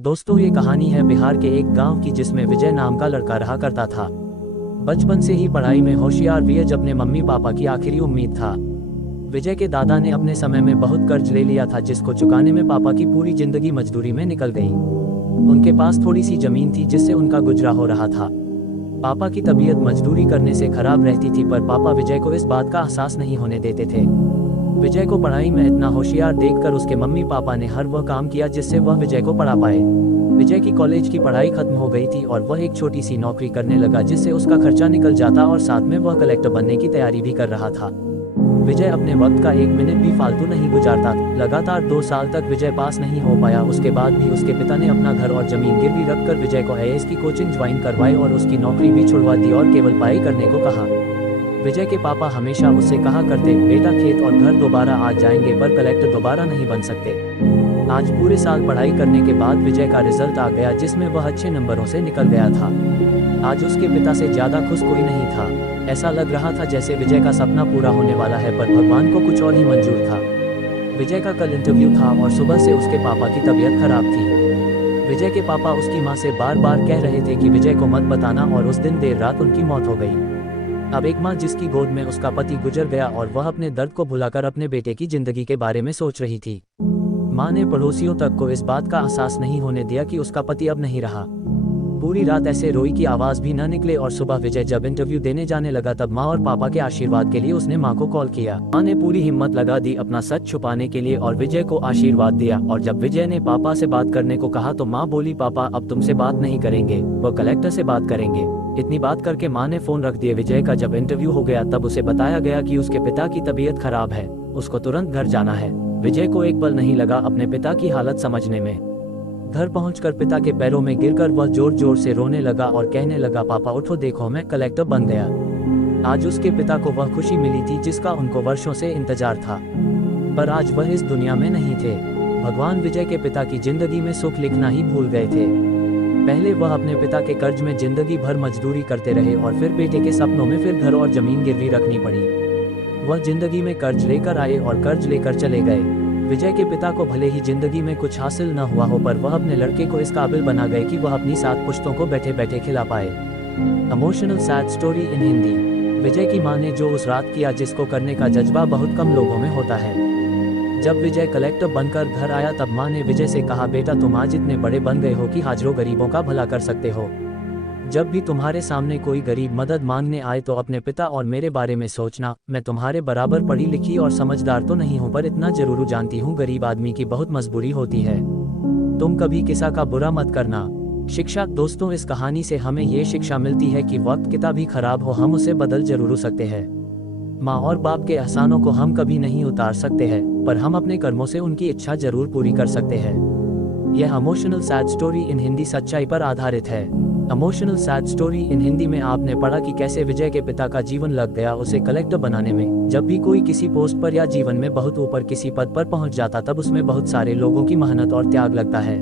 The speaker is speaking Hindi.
दोस्तों, ये कहानी है बिहार के एक गांव की जिसमें विजय नाम का लड़का रहा करता था। बचपन से ही पढ़ाई में होशियार विजय अपने मम्मी पापा की आखिरी उम्मीद था। विजय के दादा ने अपने समय में बहुत कर्ज ले लिया था जिसको चुकाने में पापा की पूरी जिंदगी मजदूरी में निकल गई। उनके पास थोड़ी सी जमीन थी जिससे उनका गुजरा हो रहा था। पापा की तबीयत मजदूरी करने से खराब रहती थी, पर पापा विजय को इस बात का एहसास नहीं होने देते थे। विजय को पढ़ाई में इतना होशियार देखकर उसके मम्मी पापा ने हर वह काम किया जिससे वह विजय को पढ़ा पाए। विजय की कॉलेज की पढ़ाई खत्म हो गई थी और वह एक छोटी सी नौकरी करने लगा जिससे उसका खर्चा निकल जाता और साथ में वह कलेक्टर बनने की तैयारी भी कर रहा था। विजय अपने वक्त का एक मिनट भी फालतू नहीं गुजारता। लगातार 2 साल तक विजय पास नहीं हो पाया। उसके बाद भी उसके पिता ने अपना घर और जमीन गिरवी रखकर विजय को आईएएस की कोचिंग ज्वाइन करवाई और उसकी नौकरी भी छुड़वा दी और केवल पढ़ाई करने को कहा। विजय के पापा हमेशा उससे कहा करते, बेटा खेत और घर दोबारा आ जाएंगे पर कलेक्टर दोबारा नहीं बन सकते। आज पूरे साल पढ़ाई करने के बाद विजय का रिजल्ट आ गया जिसमें वह अच्छे नंबरों से निकल गया था। आज उसके पिता से ज्यादा खुश कोई नहीं था। ऐसा लग रहा था जैसे विजय का सपना पूरा होने वाला है, पर भगवान को कुछ और ही मंजूर था। विजय का कल इंटरव्यू था और सुबह से उसके पापा की तबीयत खराब थी। विजय के पापा उसकी मां से बार बार कह रहे थे कि विजय को मत बताना, और उस दिन देर रात उनकी मौत हो गई। अब एक माँ जिसकी गोद में उसका पति गुजर गया और वह अपने दर्द को भुलाकर अपने बेटे की जिंदगी के बारे में सोच रही थी। माँ ने पड़ोसियों तक को इस बात का एहसास नहीं होने दिया कि उसका पति अब नहीं रहा। पूरी रात ऐसे रोई की आवाज भी न निकले और सुबह विजय जब इंटरव्यू देने जाने लगा तब माँ और पापा के आशीर्वाद के लिए उसने माँ को कॉल किया। माँ ने पूरी हिम्मत लगा दी अपना सच छुपाने के लिए और विजय को आशीर्वाद दिया। और जब विजय ने पापा से बात करने को कहा तो माँ बोली, पापा अब तुमसे बात नहीं करेंगे, वो कलेक्टर से बात करेंगे। इतनी बात करके माँ ने फोन रख दिया। विजय का जब इंटरव्यू हो गया तब उसे बताया गया कि उसके पिता की तबीयत खराब है, उसको तुरंत घर जाना है। विजय को एक पल नहीं लगा अपने पिता की हालत समझने में। घर पहुंचकर पिता के पैरों में गिरकर वह जोर जोर से रोने लगा और कहने लगा, पापा उठो, देखो मैं कलेक्टर बन गया। आज उसके पिता को वह खुशी मिली थी जिसका उनको वर्षों से इंतजार था, पर आज वह इस दुनिया में नहीं थे। भगवान विजय के पिता की जिंदगी में सुख लिखना ही भूल गए थे। पहले वह अपने पिता के कर्ज में जिंदगी भर मजदूरी करते रहे और फिर बेटे के सपनों में फिर घर और जमीन गिरवी रखनी पड़ी। वह जिंदगी में कर्ज लेकर आए और कर्ज लेकर चले गए। विजय के पिता को भले ही जिंदगी में कुछ हासिल न हुआ हो, पर वह अपने लड़के को इस काबिल बना गए कि वह अपनी 7 पुश्तों को बैठे बैठे खिला पाए। Emotional sad story in Hindi. Vijay की मां ने जो उस रात किया जिसको करने का जज्बा बहुत कम लोगों में होता है। जब विजय कलेक्टर बनकर घर आया तब मां ने विजय से कहा, बेटा तुम आज इतने बड़े बन गए हो कि हजारों गरीबों का भला कर सकते हो। जब भी तुम्हारे सामने कोई गरीब मदद मांगने आए तो अपने पिता और मेरे बारे में सोचना। मैं तुम्हारे बराबर पढ़ी लिखी और समझदार तो नहीं हूँ, पर इतना जरूर जानती हूँ गरीब आदमी की बहुत मजबूरी होती है। तुम कभी किसी का बुरा मत करना। शिक्षा। दोस्तों, इस कहानी से हमें ये शिक्षा मिलती है कि वक्त कितना भी खराब हो हम उसे बदल जरूर सकते हैं। माँ और बाप के एहसानों को हम कभी नहीं उतार सकते हैं, पर हम अपने कर्मों से उनकी इच्छा जरूर पूरी कर सकते हैं। यह emotional sad story in Hindi सच्चाई पर आधारित है। Emotional sad story in Hindi में आपने पढ़ा कि कैसे विजय के पिता का जीवन लग गया उसे कलेक्टर बनाने में। जब भी कोई किसी पोस्ट पर या जीवन में बहुत ऊपर किसी पद पर पहुंच जाता तब उसमें बहुत सारे लोगों की मेहनत और त्याग लगता है।